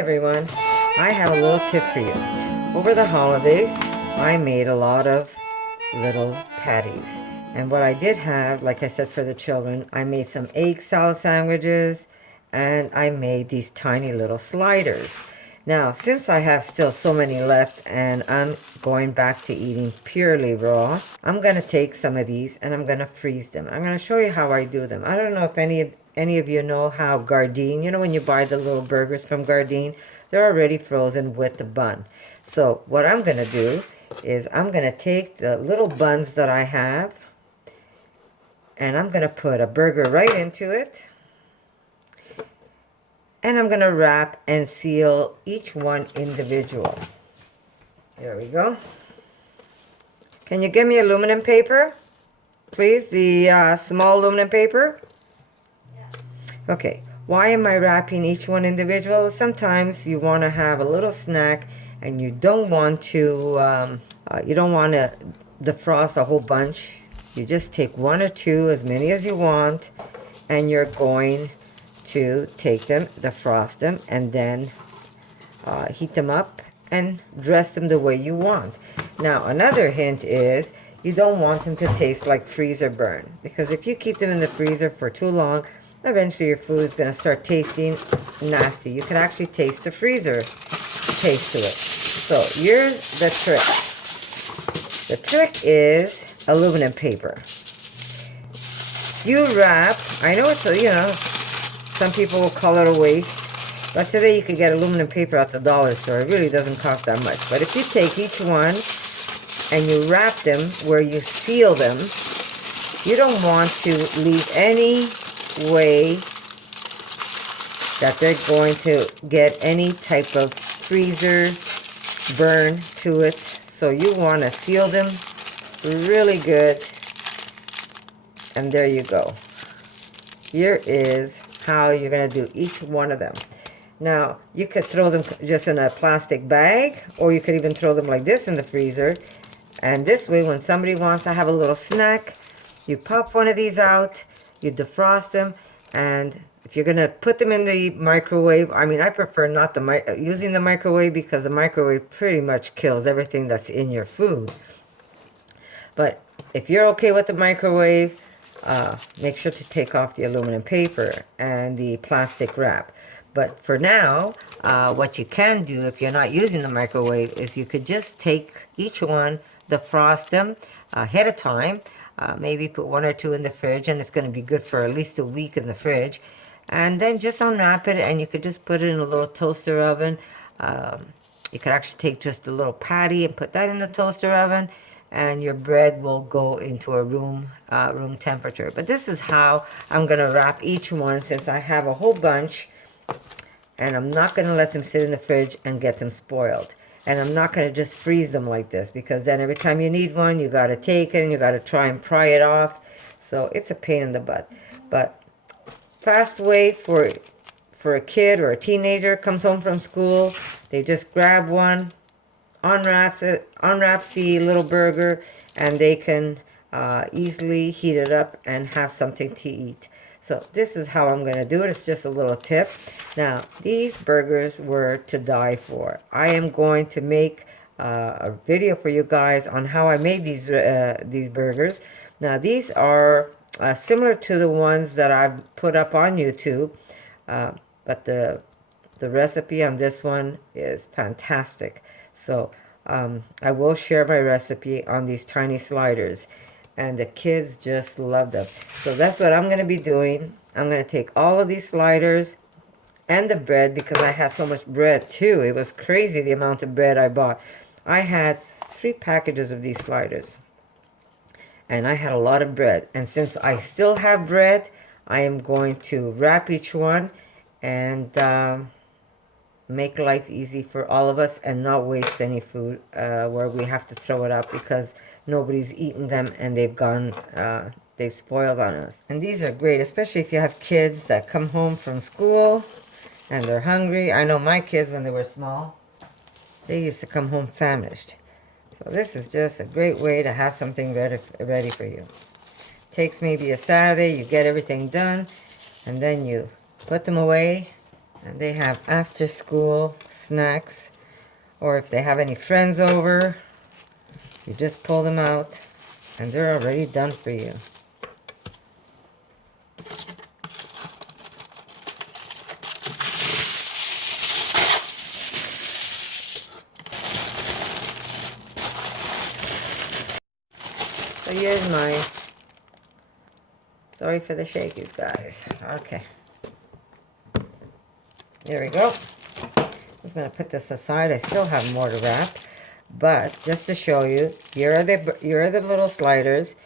everyone, I have a little tip for you. Over the holidays, I made a lot of little patties. And what I did have, like I said for the children, I made some egg salad sandwiches and I made these tiny little sliders. Now, since I have still so many left and I'm going back to eating purely raw, I'm going to take some of these and I'm going to freeze them. I'm going to show you how I do them. I don't know if any of you know how Gardein, you know when you buy the little burgers from Gardein, they're already frozen with the bun. So what I'm going to do is I'm going to take the little buns that I have and I'm going to put a burger right into it. And I'm going to wrap and seal each one individual. There we go. Can you give me aluminum paper? Please, the small aluminum paper. Okay, why am I wrapping each one individual? Sometimes you want to have a little snack and you don't want to defrost a whole bunch. You just take one or two, as many as you want, and you're going to take them, defrost them, and then heat them up and dress them the way you want. Now, another hint is you don't want them to taste like freezer burn, because if you keep them in the freezer for too long, eventually your food is going to start tasting nasty. You can actually taste the freezer taste to it. So here's the trick. The trick is aluminum paper. You wrap, I know it's, some people will call it a waste, but today you could get aluminum paper at the dollar store. It really doesn't cost that much. But if you take each one and you wrap them where you seal them, you don't want to leave any way that they're going to get any type of freezer burn to it. So you want to seal them really good. And there you go. Here is how you're going to do each one of them. Now, you could throw them just in a plastic bag, or you could even throw them like this in the freezer. And this way, when somebody wants to have a little snack, you pop one of these out, you defrost them, and if you're going to put them in the microwave, I mean, I prefer not using the microwave because the microwave pretty much kills everything that's in your food. But if you're okay with the microwave, make sure to take off the aluminum paper and the plastic wrap. But for now, what you can do if you're not using the microwave is you could just take each one, defrost them ahead of time, maybe put one or two in the fridge, and it's going to be good for at least a week in the fridge. And then just unwrap it, and you could just put it in a little toaster oven. You could actually take just a little patty and put that in the toaster oven, and your bread will go into a room temperature. But this is how I'm going to wrap each one, since I have a whole bunch, and I'm not going to let them sit in the fridge and get them spoiled. And I'm not going to just freeze them like this, because then every time you need one, you got to take it and you got to try and pry it off. So it's a pain in the butt. But fast way for a kid or a teenager comes home from school, they just grab one, unwraps the little burger, and they can easily heat it up and have something to eat. So this is how I'm going to do it. It's just a little tip. Now, these burgers were to die for. I am going to make a video for you guys on how I made these burgers. Now, these are similar to the ones that I've put up on YouTube, but the recipe on this one is fantastic. So I will share my recipe on these tiny sliders, and the kids just love them. So that's what I'm going to be doing. I'm going to take all of these sliders and the bread, because I had so much bread too. It was crazy the amount of bread I bought. I had 3 packages of these sliders, and I had a lot of bread. And since I still have bread, I am going to wrap each one and make life easy for all of us and not waste any food where we have to throw it out because nobody's eaten them and they've spoiled on us. And these are great, especially if you have kids that come home from school and they're hungry. I know my kids, when they were small, they used to come home famished. So this is just a great way to have something ready for you. Takes maybe a Saturday, you get everything done, and then you put them away And they have after school snacks, or if they have any friends over, you just pull them out and they're already done for you. So here's my, sorry for the shakies, guys. Okay. There we go. I'm just going to put this aside. I still have more to wrap. But just to show you, here are the little sliders.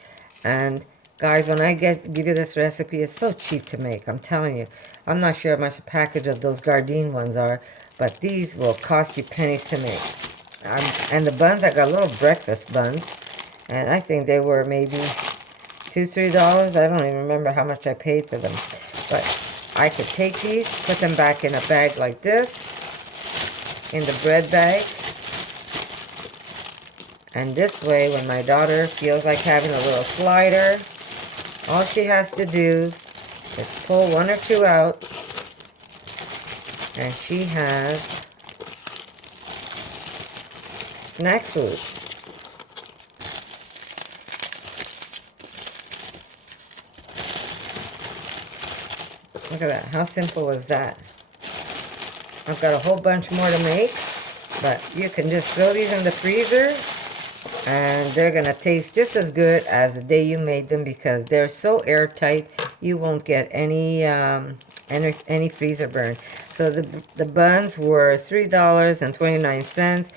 And guys, when I give you this recipe, it's so cheap to make. I'm telling you. I'm not sure how much a package of those Gardein ones are, but these will cost you pennies to make. And the buns, I got little breakfast buns, and I think they were maybe $2, $3. I don't even remember how much I paid for them. But I could take these, put them back in a bag like this, in the bread bag. And this way, when my daughter feels like having a little slider, all she has to do is pull one or two out, and she has snack food. Look at that. How simple was that? I've got a whole bunch more to make, but you can just throw these in the freezer, and they're going to taste just as good as the day you made them, because they're so airtight, you won't get any freezer burn. So the buns were $3.29.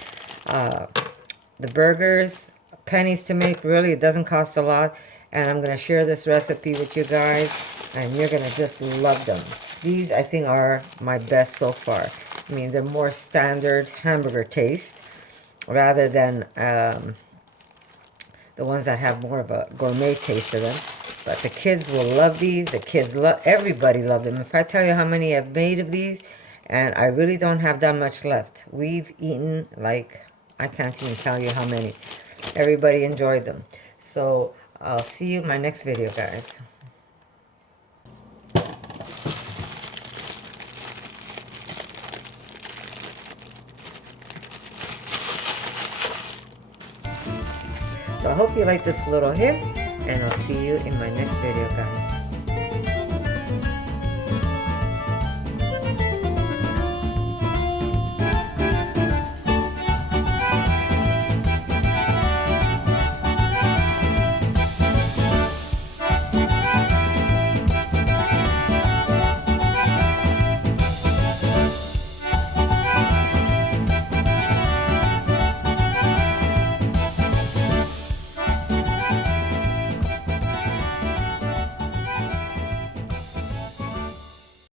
The burgers, pennies to make. Really, it doesn't cost a lot. And I'm going to share this recipe with you guys, and you're going to just love them. These, I think, are my best so far. I mean, they're more standard hamburger taste rather than the ones that have more of a gourmet taste to them. But the kids will love these. The kids love, everybody loves them. If I tell you how many I've made of these, and I really don't have that much left. We've eaten, like, I can't even tell you how many. Everybody enjoyed them. So I'll see you in my next video, guys. So I hope you like this little hint, and I'll see you in my next video, guys.